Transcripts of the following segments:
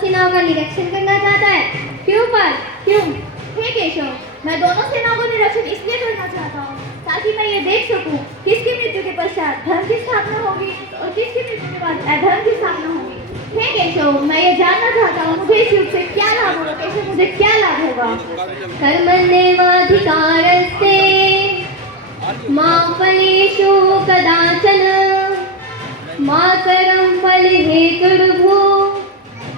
सेनाओं का निरीक्षण करना चाहता है। क्यों पार्थ, क्यों? हे केशव, मैं दोनों सेनाओं का निरीक्षण इसलिए करना चाहता हूँ ताकि मैं ये देख सकूं किसकी मृत्यु के पश्चात धर्म की स्थापना होगी और किसकी मृत्यु के बाद अधर्म की स्थापना होगी। हे केशव, मैं ये जानना चाहता हूँ मुझे इस युग से क्या लाभ होगा। केशव, मुझे क्या लाभ होगा? कर्मण्येवाधिकारस्ते मा फलेषु कदाचन मा कर्म फलहेतुर्भुः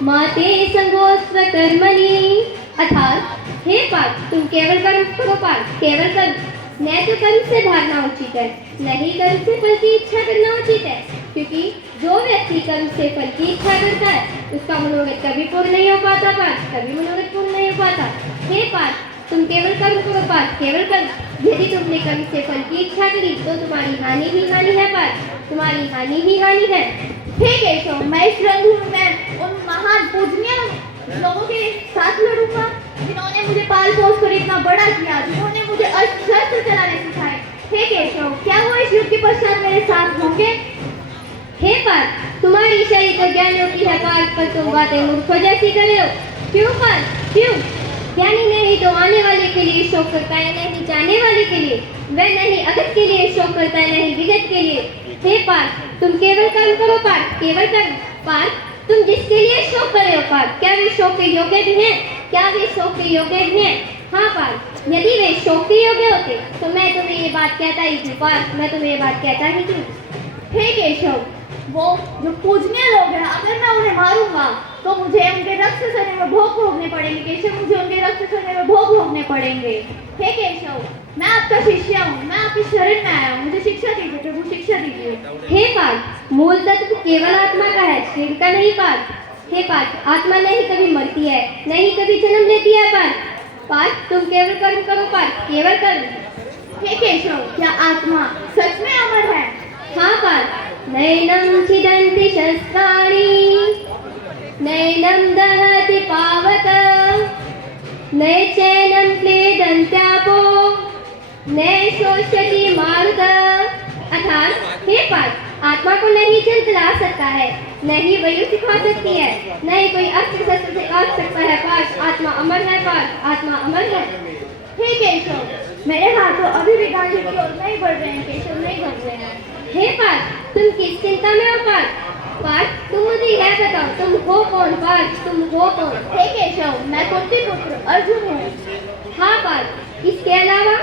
मा ते संगोऽस्त्व कर्मणि। अर्थात हे पार्थ, तुम केवल कर्म करो पार्थ, केवल कर्म। न तो कर्म से भागना उचित है, न ही कर्म से फल की इच्छा करना उचित है, क्योंकि जो व्यक्ति कर्म से फल की इच्छा करता है उसका मनोरथ कभी पूर्ण नहीं हो पाता पार्थ, कभी मनोरथ पूर्ण नहीं हो पाता। हे पार्थ, तुम केवल कर्म करो पार्थ, केवल कर्म। यदि तुमने कर्म से फल की इच्छा करी तो तुम्हारी हानि ही हानि है पार्थ, तुम्हारी हानि ही हानि है। हे केशव, मैं इस रणभूमि में उन महान पूजनीय लोगों के साथ लड़ूंगा जिन्होंने मुझे पाल पोस कर इतना बड़ा किया, जिन्होंने मुझे अस्त्र शस्त्र चलाने सिखाए। हे केशव, क्या वो इस युग के पश्चात मेरे साथ होंगे? हे पार्थ, तुम्हारी शरीर तो ज्ञानियों की है पार्थ, पर तुम बातें मूर्खों जैसी कर रहे हो। क्यों पार्थ, क्यों? ज्ञानी नहीं तो आने वाले के लिए शोक करता है, नहीं जाने वाले के लिए। वह नहीं अगत के लिए शोक करता है, नहीं विगत के लिए। हे पार्थ, तुम केवल कर्म करो पार्थ, केवल कर्म। पार्थ, तुम जिसके लिए शोक कर रहे हो पार्थ, क्या वे शोक के योग्य भी हैं? क्या वे शोक के योग्य भी हैं? हाँ पार्थ, यदि वे शोक के योग्य होते तो मैं तुम्हें ये बात कहता ही थी पार्थ, मैं तुम्हें ये बात कहता ही थी। हे केशव, वो जो पूजनीय लोग हैं, अगर मैं उन्हें मारूंगा तो मुझे उनके रक्त से सने में भोग भोगने पड़ेंगे। केशव, मुझे उनके रक्त से सने में भोग भोगने पड़ेंगे। हे केशव, मैं आपका शिष्य हूँ, मैं आपकी शरण में आया हूँ, मुझे शिक्षा दीजिए प्रभु, शिक्षा दीजिए। हे पार्थ, मूल तत्व केवल आत्मा का है, शरीर का नहीं पार्थ। हे पार्थ, आत्मा नहीं कभी मरती है, नहीं कभी जन्म लेती है पार्थ। पार्थ, तुम केवल कर्म करो पार्थ, केवल कर्म। हे केशव, क्या आत्मा सच में अमर है? हाँ पार्थ, नैनं छिदन्ति शस्त्राणि नैनं दहति पावक नैचैनं क्लेदन्त्यापो न शोष्यति मारुत। अर्थात हे पार्थ, आत्मा को नहीं जल जला सकता है, न ही वायु सिखा सकती है, न ही कोई अस्त्र शस्त्र से काट सकता है पार्थ। आत्मा अमर है पार्थ, आत्मा अमर है। हे केशव, मेरे हाथों अभी भी गांधी की ओर नहीं बढ़ रहे हैं। केशव, नहीं बढ़ रहे हैं। हे पार्थ, तुम किस चिंता में हो पार्थ? पार्थ, तुम मुझे यह बताओ, तुम हो कौन पार्थ, तुम हो कौन? हे केशव, मैं कुंती पुत्र अर्जुन हूँ। हाँ पार्थ, इसके अलावा?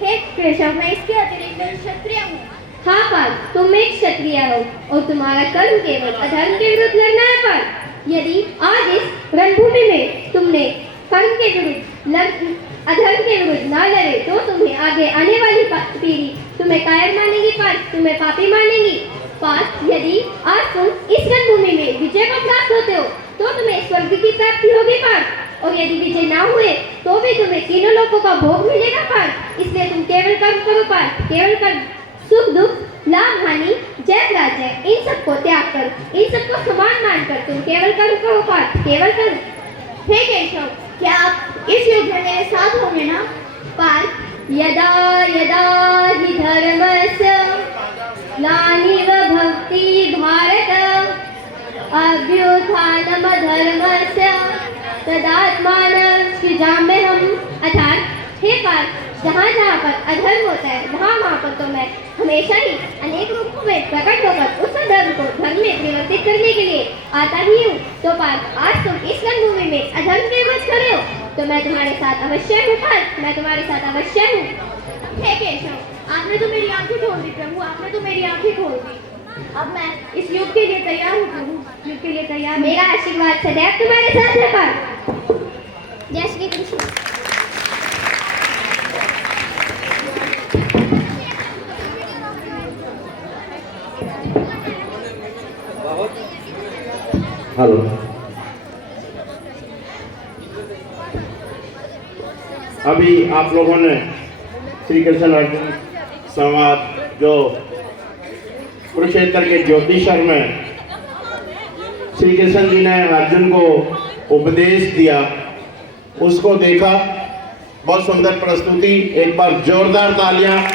हे केशव, मैं इसके अतिरिक्त क्षत्रिय हूँ। हाँ पार्थ, तुम एक क्षत्रिय हो और तुम्हारा कर्म केवल अधर्म के विरुद्ध लड़ना है पार्थ। यदि आज इस रणभूमि में तुमने कर्म के विरुद्ध अधर्म के विरुद्ध न लड़े तो तुम्हें आगे आने वाली पीढ़ी तुम्हें कायर मानेगी पार्थ, तुम्हें पापी मानेगी पार्थ। यदि आज तुम इस रणभूमि में विजय को प्राप्त होते हो तो तुम्हें स्वर्ग की प्राप्ति होगी पार्थ, और यदि विजय ना हुए तो भी तुम्हें तीनों लोगों का भोग मिलेगा पार्थ। इसलिए तुम केवल कर्म करो पार्थ, केवल कर्म। सुख दुख, लाभ हानि, जय पराजय, इन सबको त्याग कर, इन सबको समान मानकर तुम केवल कर्म करो पार्थ, केवल कर्म। हे केशव, क्या आप इस युग में मेरे साथ होंगे ना? पार्थ, यदा यदा हि धर्मस्य ग्लानिर् भवति भारत अभ्युत्थानमधर्मस्य तदात्मानं सृजाम्यहम्। अर्थात हे पार्थ, जहाँ जहाँ पर अधर्म होता है वहाँ पर तो मैं हमेशा ही अनेक रूपों में प्रकट होकर उस अधर्म को धर्म में परिवर्तित करने के लिए आता ही हूँ। तो पार्थ, आज तुम इस रणभूमि में अधर्म के विरोध कर रहे हो तो मैं तुम्हारे साथ अवश्य हूँ पार्थ, मैं तुम्हारे साथ अवश्य हूँ। हे केशव, आपने तो मेरी आंखें खोल दी प्रभु, आपने तो मेरी आंखें खोल दी। अब मैं इस युग के लिए तैयार हूँ प्रभु, युग के लिए तैयार। मेरा आशीर्वाद सदैव तुम्हारे साथ है पार्थ। जय श्री कृष्ण। हेलो, अभी आप लोगों ने श्री कृष्ण अर्जुन संवाद जो कुरुक्षेत्र के ज्योतिषर में श्री कृष्ण जी ने अर्जुन को उपदेश दिया, उसको देखा। बहुत सुंदर प्रस्तुति, एक बार जोरदार तालियां